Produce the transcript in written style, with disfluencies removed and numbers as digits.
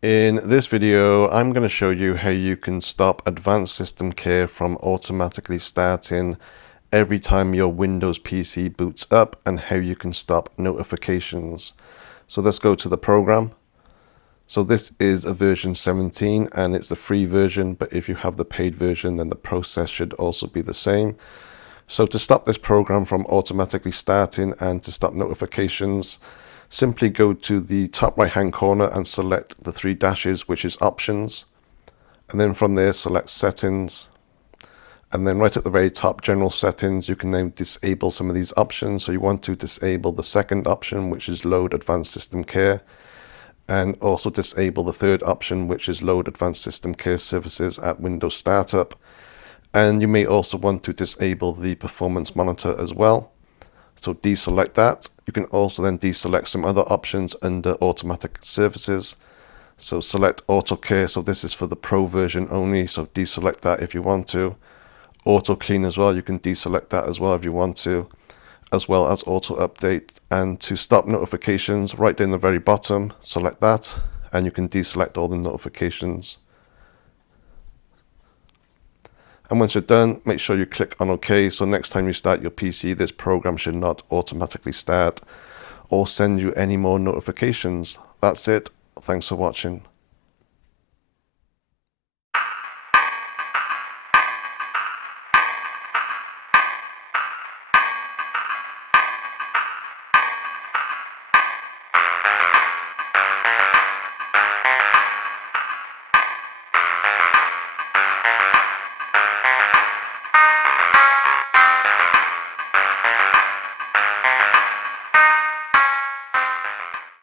In this video, I'm going to show you how you can stop Advanced System Care from automatically starting every time your Windows PC boots up and how you can stop notifications. So let's go to the program. So this is a version 17 and it's the free version, but if you have the paid version, then the process should also be the same. So to stop this program from automatically starting and to stop notifications, simply go to the top right hand corner and select the three dashes, which is options. And then from there, select settings. And then right at the very top, general settings, you can then disable some of these options. So you want to disable the second option, which is load advanced system care. And also disable the third option, which is load advanced system care services at Windows Startup. And you may also want to disable the performance monitor as well. So deselect that. You can also then deselect some other options under automatic services. So select auto care. So this is for the pro version only. So deselect that if you want to. Auto clean as well. You can deselect that as well if you want to, as well as auto update. And to stop notifications, right down the very bottom, select that, and you can deselect all the notifications. And once you're done, make sure you click on OK. So next time you start your PC, this program should not automatically start or send you any more notifications. That's it. Thanks for watching.